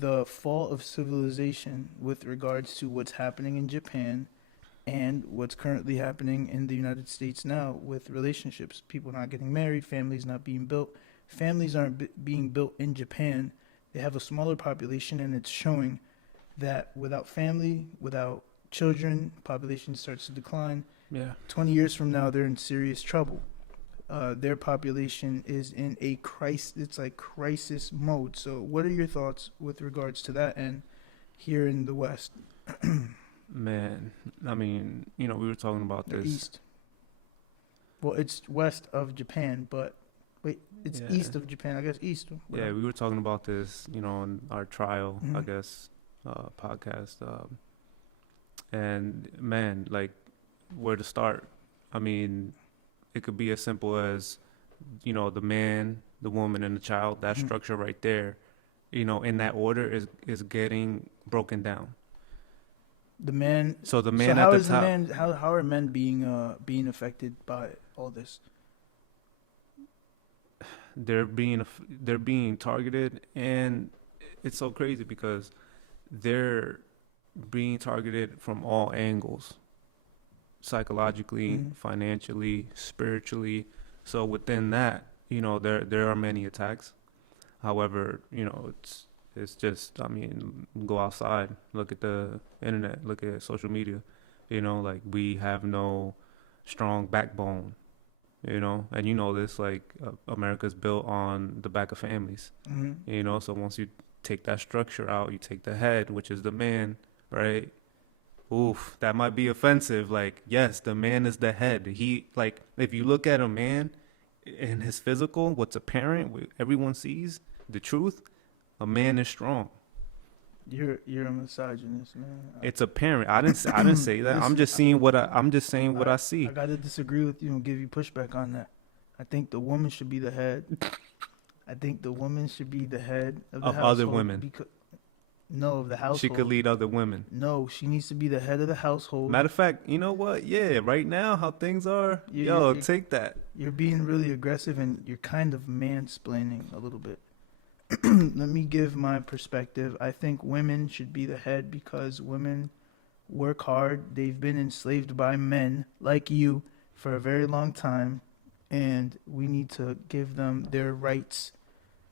the fall of civilization with regards to what's happening in Japan and what's currently happening in the United States now with relationships. People not getting married, families not being built. Families aren't being built in Japan. They have a smaller population, and it's showing that without family, without children, population starts to decline. Yeah. 20 years from now, they're in serious trouble. Their population is in a crisis. It's like crisis mode. So, what are your thoughts with regards to that? And here in the West, Man, I mean, we were talking about or this. East. Well, it's west of Japan, but wait, it's Yeah. east of Japan. I guess east. Yeah, we were talking about this, in our trial, I Mhm. guess, podcast. And man, like, where to start? I mean, it could be as simple as, the man, the woman, and the child. That Mhm. structure right there, in that order is getting broken down. The man. So the So man how at the is the top, man? How are men being affected by all this? they're being targeted, and it's so crazy because they're being targeted from all angles, psychologically, Mhm. financially, spiritually. So within that, there are many attacks. However, it's just, I mean, go outside, look at the internet, look at social media. Like, we have no strong backbone. And this, like, America's built on the back of families. Mhm. So once you take that structure out, you take the head, which is the man, right? Oof, that might be offensive. Like, yes, the man is the head. Like, if you look at a man in his physical, what's apparent, what everyone sees, the truth, a man is strong. You're a misogynist, man. It's apparent. I didn't say that. I'm Listen, just seeing I'm just saying what I see. I gotta disagree with you and give you pushback on that. I think the woman should be the head. I think the woman should be the head of the Of household. other women. No, of the household. She could lead other women. No, she needs to be the head of the household. Matter of fact, you know what? Yeah, right now, how things are, take that. You're being really aggressive and you're kind of mansplaining a little bit. Let me give my perspective. I think women should be the head because women work hard. They've been enslaved by men like you for a very long time, and we need to give them their rights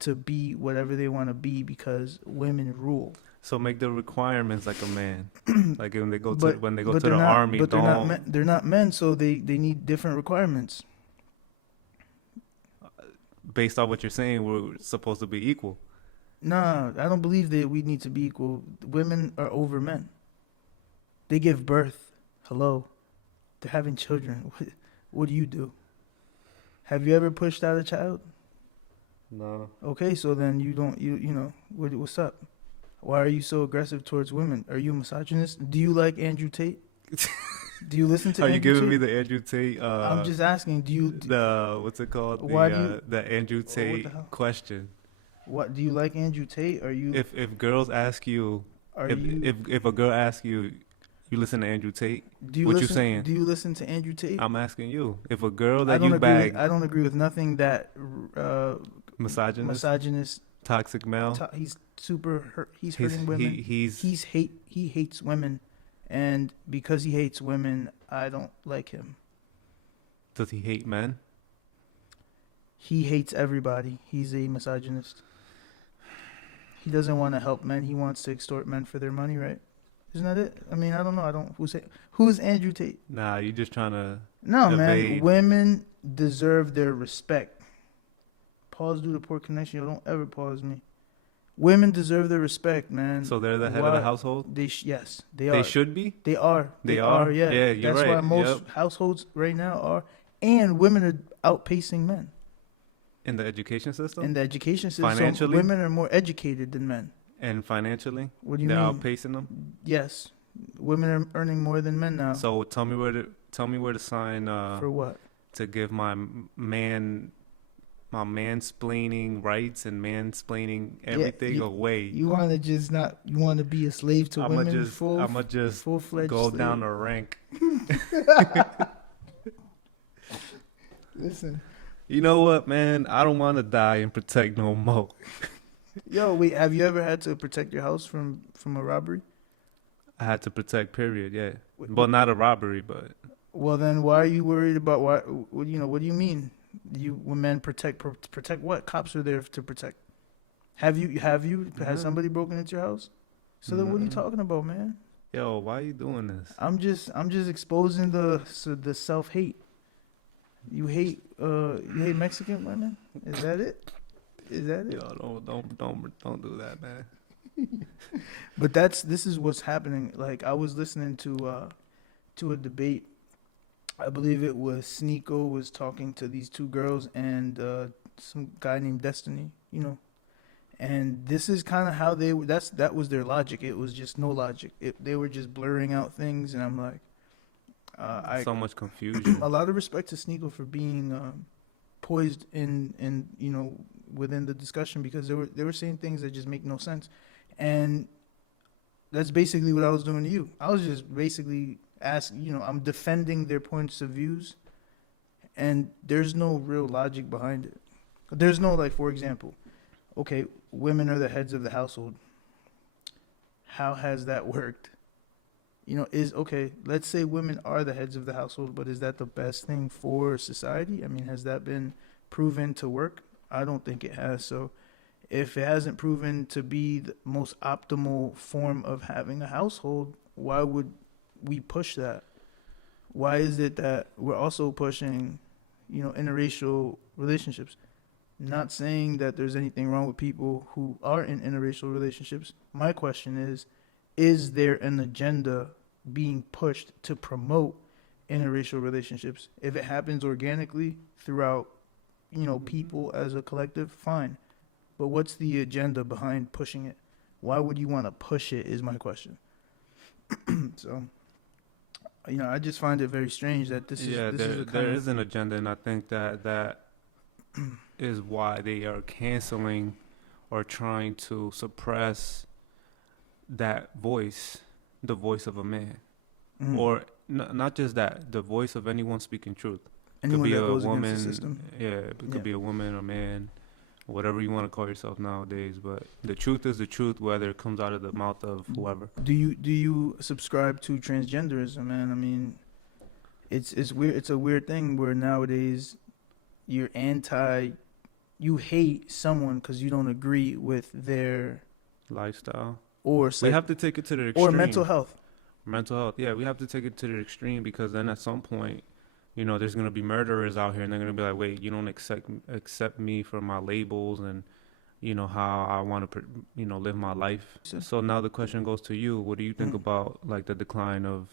to be whatever they want to be because women rule. So make the requirements like a man. Like when they go to But when they go but to they're the not. army, But they're not. don't. They're not men, so they need different requirements. Based on what you're saying, we're supposed to be equal. Nah, I don't believe that we need to be equal. Women are over men. They give birth. Hello. They're having children. What do you do? Have you ever pushed out a child? No. Okay, so then you don't, what's up? Why are you so aggressive towards women? Are you a misogynist? Do you like Andrew Tate? Do you listen to Are Andrew you giving Tate? me the Andrew Tate? I'm just asking, The what's it called? Why do you- The Andrew what the Tate hell? question. what, do you like Andrew Tate? Are you, If girls ask you, are if you, if a girl asks you, you listen to Andrew Tate. do you what you listen, saying? do you listen to Andrew Tate? I'm asking you. If a girl I that don't you agree bag, with, I don't agree with nothing that misogynist, misogynist. toxic male, He's super hurt. He's he's hurting women. he's He hates women, and because he hates women, I don't like him. does he hate men? He hates everybody. He's a misogynist. He doesn't want to help men. He wants to extort men for their money, right? Isn't that it? I mean, I don't know. I don't. Who's Andrew Tate? Nah, you just trying to. No, man. Evade. Women deserve their respect. Pause due to poor connection. Yo, don't ever pause me. Women deserve their respect, man. So they're the head of Why- the household. Yes, they are. They should be. They are. They are? Yeah. Yeah, you're That's right. why most households right now are, and women are outpacing men In the education system in the education system. Financially? Women are more educated than men. and financially, What do you they're mean? outpacing them. Yes, women are earning more than men now. So tell me where to sign For what? to give my mansplaining rights and mansplaining everything you- away. You want to just not? You want to be a slave to I'ma women? just Full-fledged go slave. down the rank. Listen, You know what, man? I don't want to die and protect no more. Yo, wait, have you ever had to protect your house from a robbery? I had to protect. Period. Yeah. Wh- Well, not a robbery, but Well, then why are you worried about what do you mean? You when men protect what? Cops are there to protect. Has no, somebody broken into your house? So then what are you no. talking about, man? Yo, why are you doing this? I'm just exposing the self-hate. You hate Mexican women? Is that it? Is that Yo, it? don't do that, man. But this is what's happening. Like I was listening to a debate. I believe it was Sneeko was talking to these two girls and some guy named Destiny, And this is kind of how that was their logic. It was just no logic. They were just blurring out things, and I'm like, I So much confusion. a lot of respect to Sneeko for being poised in within the discussion because they were saying things that just make no sense, and that's basically what I was doing to you. I was just basically asking, I'm defending their points of views, and there's no real logic behind it. There's no like, for example, okay, women are the heads of the household. How has that worked? Is okay, let's say women are the heads of the household, but is that the best thing for society? I mean, has that been proven to work? I don't think it has. So, if it hasn't proven to be the most optimal form of having a household, why would we push that? Why is it that we're also pushing, interracial relationships? Not saying that there's anything wrong with people who are in interracial relationships. My question is there an agenda being pushed to promote interracial relationships? If it happens organically throughout, people as a collective, fine. But what's the agenda behind pushing it? Why would you want to push it is my question. So, I just find it very strange that this is Yeah, this is a kind there of is an agenda, and I think that is why they are canceling or trying to suppress that voice, the voice of a man, or not just that, the voice of anyone speaking truth. Could anyone be that a goes against the woman, system. yeah, it Yeah. could be a woman or man, whatever you want to call yourself nowadays. But the truth is the truth, whether it comes out of the mouth of whoever. Do you subscribe to transgenderism, man? I mean, it's weird. It's a weird thing where nowadays you hate someone because you don't agree with their Lifestyle. or We set have to take it to the or mental extreme. health. Mental health, yeah, we have to take it to the extreme because then at some point, there's gonna be murderers out here, and they're gonna be like, wait, you don't accept me for my labels and how I want to live my life. So now the question goes to you: what do you think Mm. about like the decline of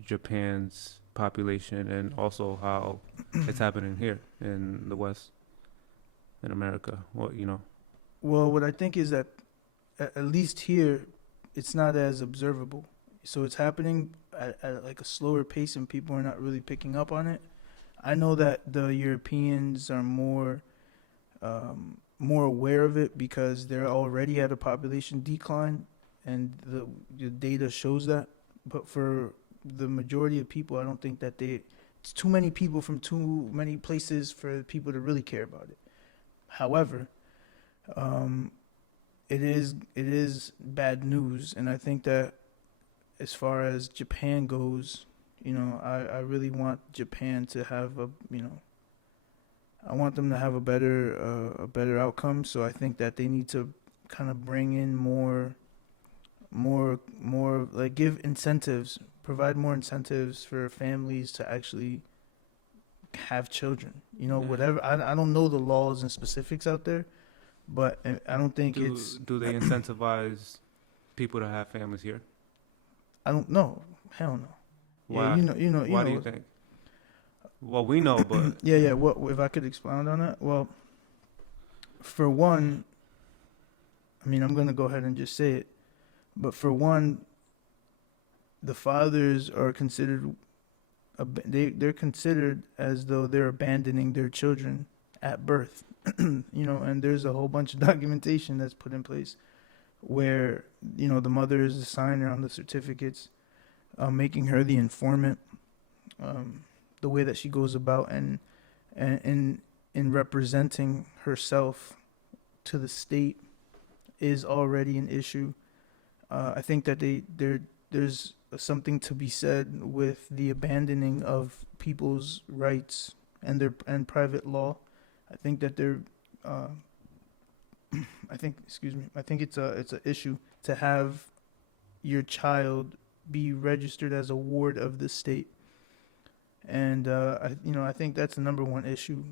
Japan's population and also how it's happening here in the West, in America? Well, what I think is that at least here, it's not as observable. So it's happening at like a slower pace, and people are not really picking up on it. I know that the Europeans are more aware of it because they're already at a population decline, and the data shows that. But for the majority of people, I don't think that it's too many people from too many places for people to really care about it. However, um, it is bad news, and I think that as far as Japan goes, I really want Japan to have I want them to have a better outcome. So I think that they need to kind of bring in more like give incentives, provide more incentives for families to actually have children. Yeah. Whatever. I don't know the laws and specifics out there, but I don't think do it's. do they incentivize people to have families here? I don't know. Hell no. Yeah, Why? Why do you know. think? Well, we know, but Yeah, yeah. What if I could expound on that? Well, for one, I mean, I'm gonna go ahead and just say it. But for one, the fathers are considered. They're considered as though they're abandoning their children at birth. And there's a whole bunch of documentation that's put in place where the mother is the signer on the certificates, making her the informant. The way that she goes about and in representing herself to the state is already an issue. I think that there's something to be said with the abandoning of people's rights and private law. I think that they're I think it's a issue to have your child be registered as a ward of the state. And I think that's the number one issue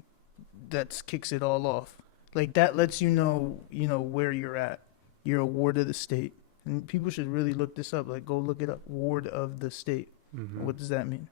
that kicks it all off. Like that lets you know where you're at. You're a ward of the state. And people should really look this up. Like, go look it up. Ward of the state. Mm-hmm. What does that mean?